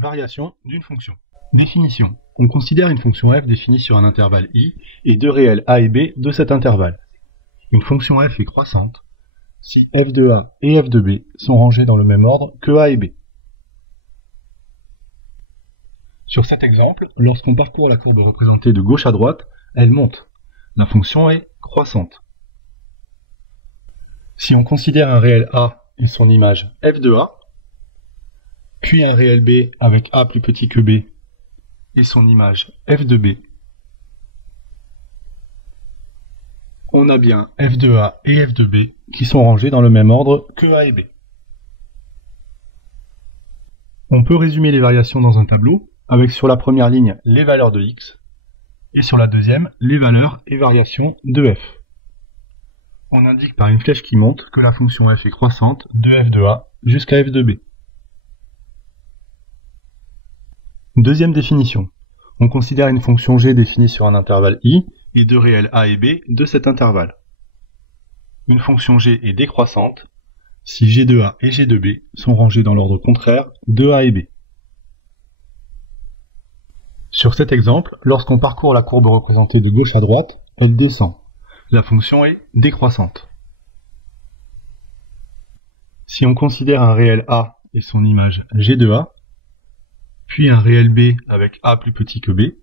Variation d'une fonction. Définition. On considère une fonction f définie sur un intervalle i et deux réels a et b de cet intervalle. Une fonction f est croissante si f de a et f de b sont rangés dans le même ordre que a et b. Sur cet exemple, lorsqu'on parcourt la courbe représentée de gauche à droite, elle monte. La fonction est croissante. Si on considère un réel a et son image f de a, puis un réel b avec a plus petit que b et son image f de b, on a bien f de a et f de b qui sont rangés dans le même ordre que a et b. On peut résumer les variations dans un tableau avec sur la première ligne les valeurs de x et sur la deuxième les valeurs et variations de f. On indique par une flèche qui monte que la fonction f est croissante de f de a jusqu'à f de b. Deuxième définition. On considère une fonction g définie sur un intervalle i et deux réels a et b de cet intervalle. Une fonction g est décroissante si g de a et g de b sont rangés dans l'ordre contraire de a et b. Sur cet exemple, lorsqu'on parcourt la courbe représentée de gauche à droite, elle descend. La fonction est décroissante. Si on considère un réel a et son image g de a, puis un réel b avec a plus petit que b,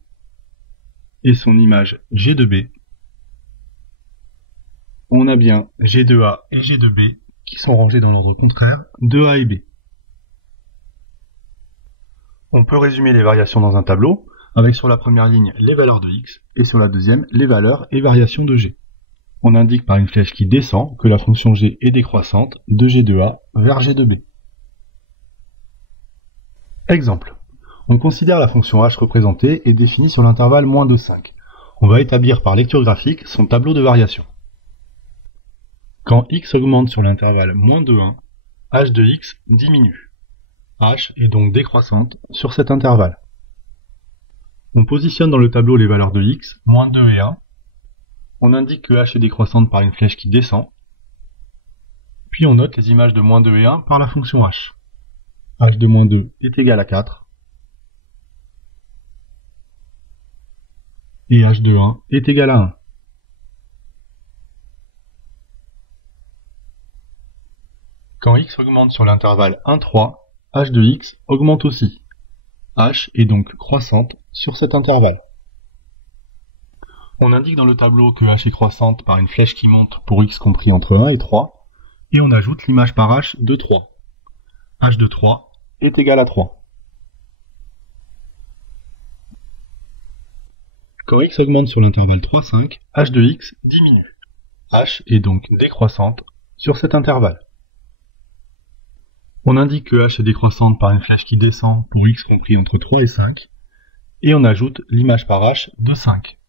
et son image g de b, on a bien g de a et g de b qui sont rangés dans l'ordre contraire de a et b. On peut résumer les variations dans un tableau, avec sur la première ligne les valeurs de x, et sur la deuxième les valeurs et variations de g. On indique par une flèche qui descend que la fonction g est décroissante de g de a vers g de b. Exemple. On considère la fonction h représentée et définie sur l'intervalle moins de 5. On va établir par lecture graphique son tableau de variation. Quand x augmente sur l'intervalle moins de 1, h de x diminue. h est donc décroissante sur cet intervalle. On positionne dans le tableau les valeurs de x, moins 2 et 1. On indique que h est décroissante par une flèche qui descend. Puis on note les images de moins 2 et 1 par la fonction h. h de moins 2 est égal à 4. Et h de 1 est égal à 1. Quand x augmente sur l'intervalle 1, 3, h de x augmente aussi. h est donc croissante sur cet intervalle. On indique dans le tableau que h est croissante par une flèche qui monte pour x compris entre 1 et 3, et on ajoute l'image par h de 3. h de 3 est égal à 3. Quand x augmente sur l'intervalle 3, 5, h de x diminue. h est donc décroissante sur cet intervalle. On indique que h est décroissante par une flèche qui descend pour x compris entre 3 et 5, et on ajoute l'image par h de 5.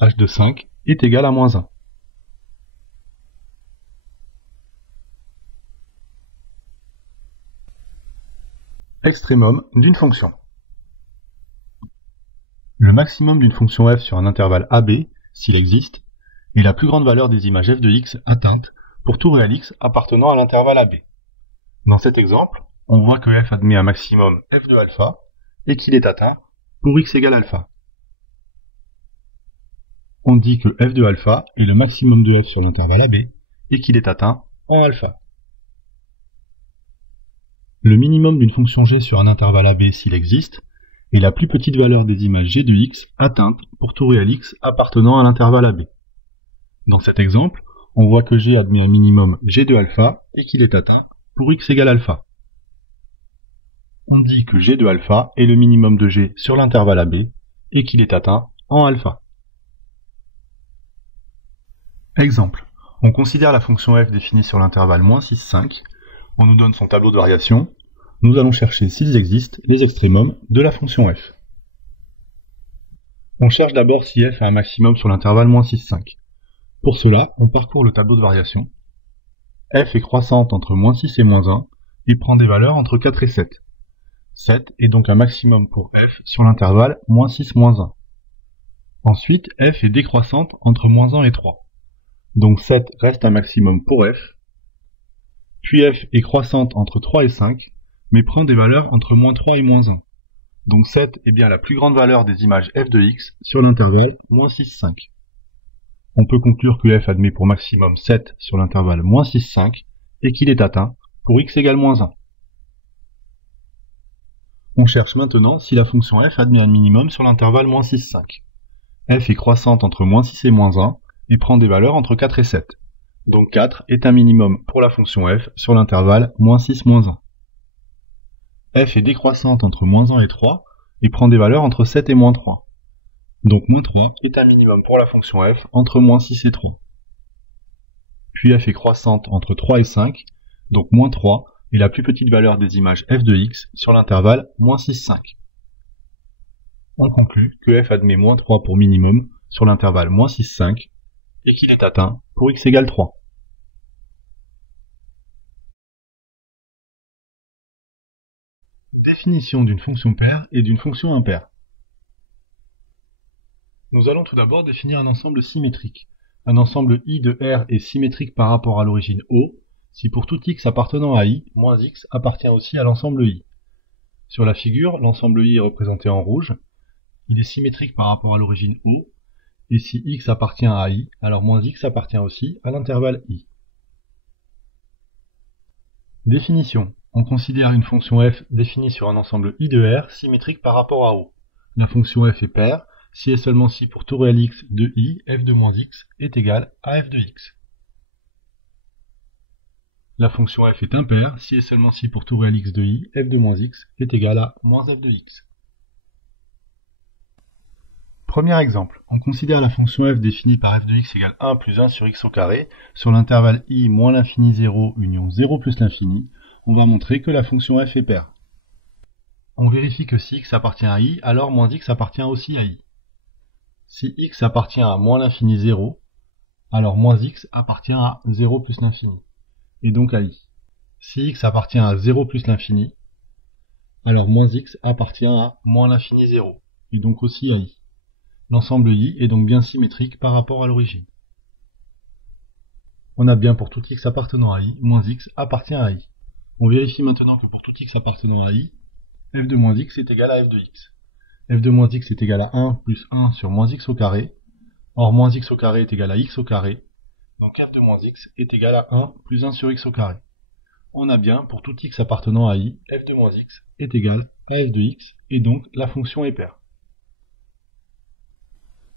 h de 5 est égal à moins 1. Extrémum d'une fonction. Le maximum d'une fonction f sur un intervalle AB, s'il existe, est la plus grande valeur des images f de x atteintes pour tout réel x appartenant à l'intervalle AB. Dans cet exemple, on voit que f admet un maximum f de alpha et qu'il est atteint pour x égale alpha. On dit que f de alpha est le maximum de f sur l'intervalle AB et qu'il est atteint en alpha. Le minimum d'une fonction g sur un intervalle AB, s'il existe, est la plus petite valeur des images g de x atteintes pour tout réel x appartenant à l'intervalle AB. Dans cet exemple, on voit que g admet un minimum g de alpha et qu'il est atteint pour x égale alpha. On dit que g de alpha est le minimum de g sur l'intervalle AB et qu'il est atteint en alpha. Exemple. On considère la fonction f définie sur l'intervalle moins 6, 5. On nous donne son tableau de variation. Nous allons chercher, s'ils existent, les extrémums de la fonction f. On cherche d'abord si f a un maximum sur l'intervalle moins 6, 5. Pour cela, on parcourt le tableau de variation. f est croissante entre moins 6 et moins 1 et prend des valeurs entre 4 et 7. 7 est donc un maximum pour f sur l'intervalle moins 6, moins 1. Ensuite, f est décroissante entre moins 1 et 3. Donc 7 reste un maximum pour f. Puis f est croissante entre 3 et 5, mais prend des valeurs entre moins 3 et moins 1. Donc 7 est bien la plus grande valeur des images f de x sur l'intervalle moins 6, 5. On peut conclure que f admet pour maximum 7 sur l'intervalle moins 6, 5 et qu'il est atteint pour x égale moins 1. On cherche maintenant si la fonction f admet un minimum sur l'intervalle moins 6, 5. f est croissante entre moins 6 et moins 1 et prend des valeurs entre 4 et 7. Donc 4 est un minimum pour la fonction f sur l'intervalle moins 6, moins 1. f est décroissante entre moins 1 et 3 et prend des valeurs entre 7 et moins 3. Donc moins 3 est un minimum pour la fonction f entre moins 6 et 3. Puis f est croissante entre 3 et 5, donc moins 3 est la plus petite valeur des images f de x sur l'intervalle moins 6, 5. On conclut que f admet moins 3 pour minimum sur l'intervalle moins 6, 5 et qu'il est atteint pour x égale 3. Définition d'une fonction paire et d'une fonction impaire. Nous allons tout d'abord définir un ensemble symétrique. Un ensemble I de R est symétrique par rapport à l'origine O si pour tout x appartenant à I, moins x appartient aussi à l'ensemble I. Sur la figure, l'ensemble I est représenté en rouge. Il est symétrique par rapport à l'origine O, et si x appartient à I, alors moins x appartient aussi à l'intervalle I. Définition. On considère une fonction f définie sur un ensemble I de R symétrique par rapport à O. La fonction f est paire si et seulement si pour tout réel x de I, f de moins x est égal à f de x. La fonction f est impaire si et seulement si pour tout réel x de I, f de moins x est égal à moins f de x. Premier exemple, on considère la fonction f définie par f de x égale 1 plus 1 sur x au carré sur l'intervalle I moins l'infini 0 union 0 plus l'infini. On va montrer que la fonction f est paire. On vérifie que si x appartient à I, alors moins x appartient aussi à I. Si x appartient à moins l'infini 0, alors moins x appartient à 0 plus l'infini, et donc à I. Si x appartient à 0 plus l'infini, alors moins x appartient à moins l'infini 0, et donc aussi à I. L'ensemble I est donc bien symétrique par rapport à l'origine. On a bien pour tout x appartenant à I, moins x appartient à I. On vérifie maintenant que pour tout x appartenant à I, f de moins x est égal à f de x. f de moins x est égal à 1 plus 1 sur moins x au carré. Or moins x au carré est égal à x au carré. Donc f de moins x est égal à 1 plus 1 sur x au carré. On a bien pour tout x appartenant à I, f de moins x est égal à f de x, et donc la fonction est paire.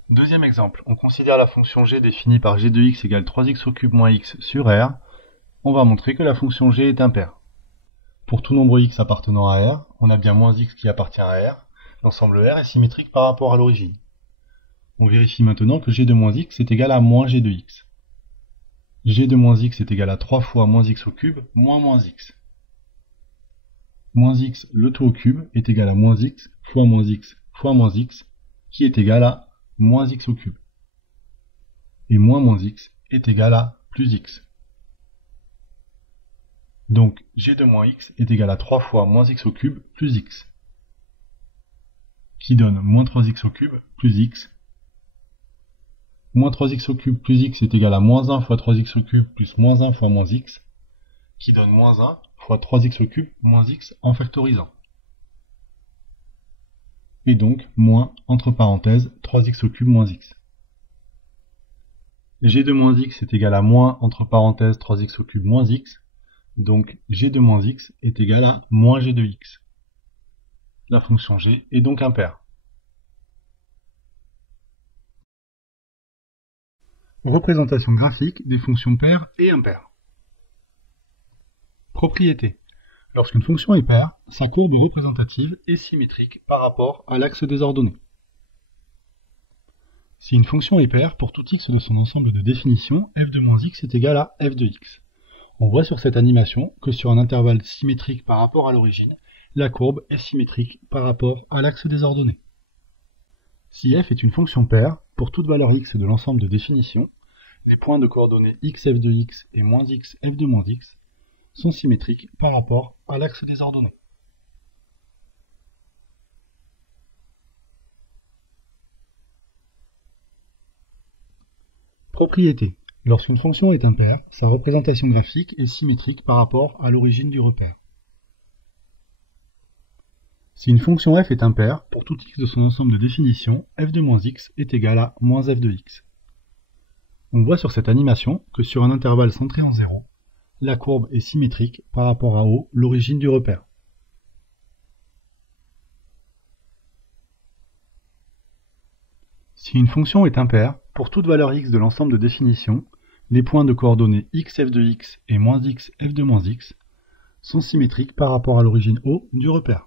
Deuxième exemple, on considère la fonction g définie par g de x égale 3x au cube moins x sur R. On va montrer que la fonction g est impaire. Pour tout nombre x appartenant à R, on a bien moins x qui appartient à R. L'ensemble R est symétrique par rapport à l'origine. On vérifie maintenant que g de moins x est égal à moins g de x. G de moins x est égal à 3 fois moins x au cube moins moins x. Moins x, le tout au cube, est égal à moins x fois moins x, qui est égal à moins x au cube. Et moins x est égal à plus x. Donc g de moins x est égal à 3 fois moins x au cube plus x, qui donne moins 3x au cube plus x. Moins 3x au cube plus x est égal à moins 1 fois 3x au cube plus moins 1 fois moins x, qui donne moins 1 fois 3x au cube moins x en factorisant. Et donc moins, entre parenthèses, 3x au cube moins x. G de moins x est égal à moins, entre parenthèses, 3x au cube moins x. Donc g de moins x est égal à moins g de x. La fonction g est donc impaire. Représentation graphique des fonctions paires et impaires. Propriété. Lorsqu'une fonction est paire, sa courbe représentative est symétrique par rapport à l'axe des ordonnées. Si une fonction est paire, pour tout x de son ensemble de définition, f de moins x est égal à f de x. On voit sur cette animation que sur un intervalle symétrique par rapport à l'origine, la courbe est symétrique par rapport à l'axe des ordonnées. Si f est une fonction paire, pour toute valeur x de l'ensemble de définition, les points de coordonnées x f de x et moins x f de moins x sont symétriques par rapport à l'axe des ordonnées. Propriété. Lorsqu'une fonction est impaire, sa représentation graphique est symétrique par rapport à l'origine du repère. Si une fonction f est impaire, pour tout x de son ensemble de définition, f de moins x est égal à moins f de x. On voit sur cette animation que sur un intervalle centré en 0, la courbe est symétrique par rapport à O, l'origine du repère. Si une fonction est impaire, pour toute valeur x de l'ensemble de définition, les points de coordonnées x f de x et moins x f de moins x sont symétriques par rapport à l'origine O du repère.